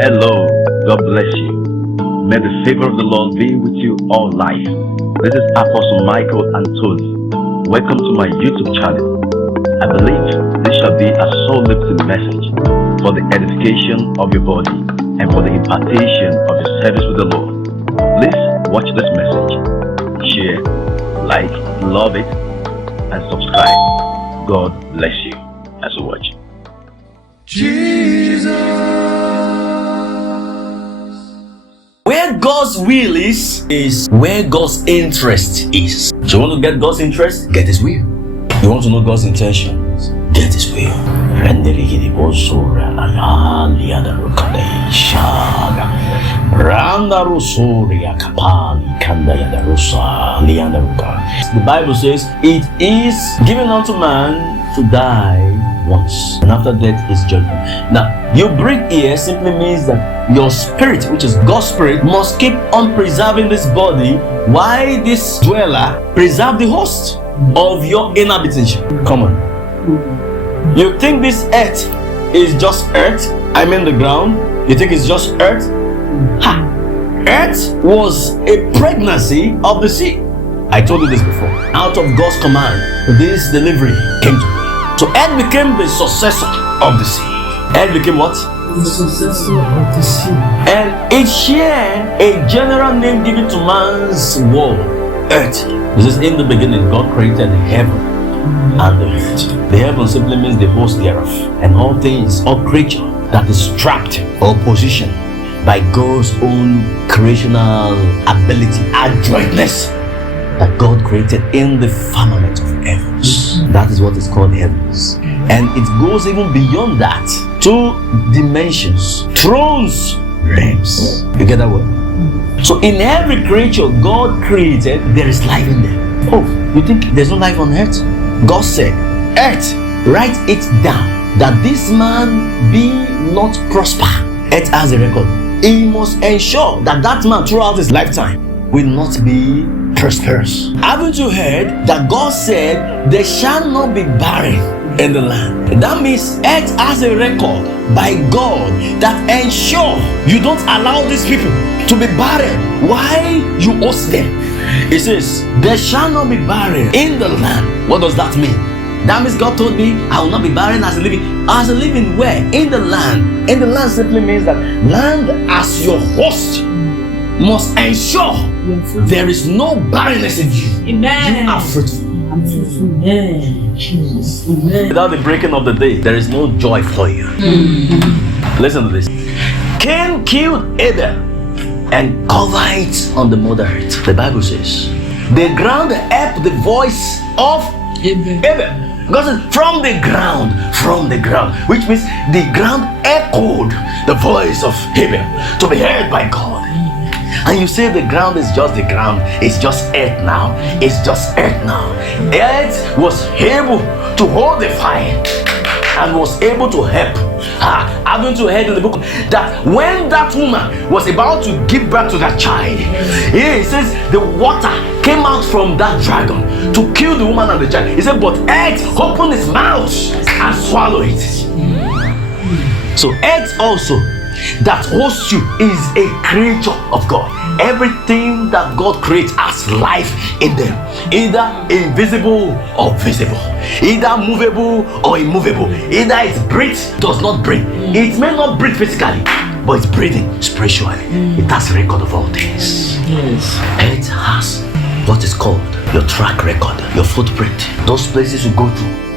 Hello, God bless you. May the favor of the Lord be with you all life. This is Apostle Michael Anthony. Welcome to my YouTube channel. I believe this shall be a soul-lifting message for the edification of your body and for the impartation of your service with the Lord. Please watch this message, share, like, love it, and subscribe. God bless you as you watch. Jesus. Where God's will is where God's interest is. So you want to get God's interest? Get His will. You want to know God's intentions? Get His will. The Bible says it is given unto man to die once, and after death is judgment. Now, you breathe here simply means that your spirit, which is God's spirit, must keep on preserving this body while this dweller preserve the host of your inhabitation. Come on. You think this earth is just earth? I mean the ground. You think it's just earth? Ha! Earth was a pregnancy of the sea. I told you this before. Out of God's command, this delivery came to me. So earth became the successor of the sea. Earth became what? The successor of the sea. And it shared a general name given to man's world, earth. This is in the beginning, God created the heaven and the earth. The heaven simply means the host thereof, and all things, all creature that is trapped or positioned by God's own creational ability, adroitness, that God created in the firmament of heavens. That is what is called heavens. And it goes even beyond that. 2 dimensions, thrones, realms. You get that word? So in every creature God created, there is life in there. Oh, you think there's no life on earth? God said, earth, write it down that this man be not prosper. Earth has a record. He must ensure that that man throughout his lifetime will not be prosperous. Haven't you heard that God said there shall not be barren in the land? That means earth has a record by God that ensure you don't allow these people to be barren. Why you host them? It says there shall not be barren in the land. What does that mean? That means God told me I will not be barren as a living. As a living where? In the land. In the land simply means that land as your host must ensure there is no barrenness in you. Amen. You are fruitful. Amen. Jesus. Amen. Without the breaking of the day, there is no joy for you. Listen to this. Cain killed Abel and covered it on the mother earth. The Bible says the ground heard the voice of Abel. God says from the ground, which means the ground echoed the voice of Abel to be heard by God. And you say the ground is just the ground, it's just earth now, Earth was able to hold the fire and was able to help. Haven't you heard in the book that when that woman was about to give birth to that child, it says the water came out from that dragon to kill the woman and the child. He said, but earth opened its mouth and swallowed it. So earth also that hosts you is a creature of God. Everything that God creates has life in them, either invisible or visible, either movable or immovable, either it breathes, does not breathe. It may not breathe physically, but it's breathing spiritually. It has a record of all things. Yes. It has what is called your track record, your footprint, those places you go to.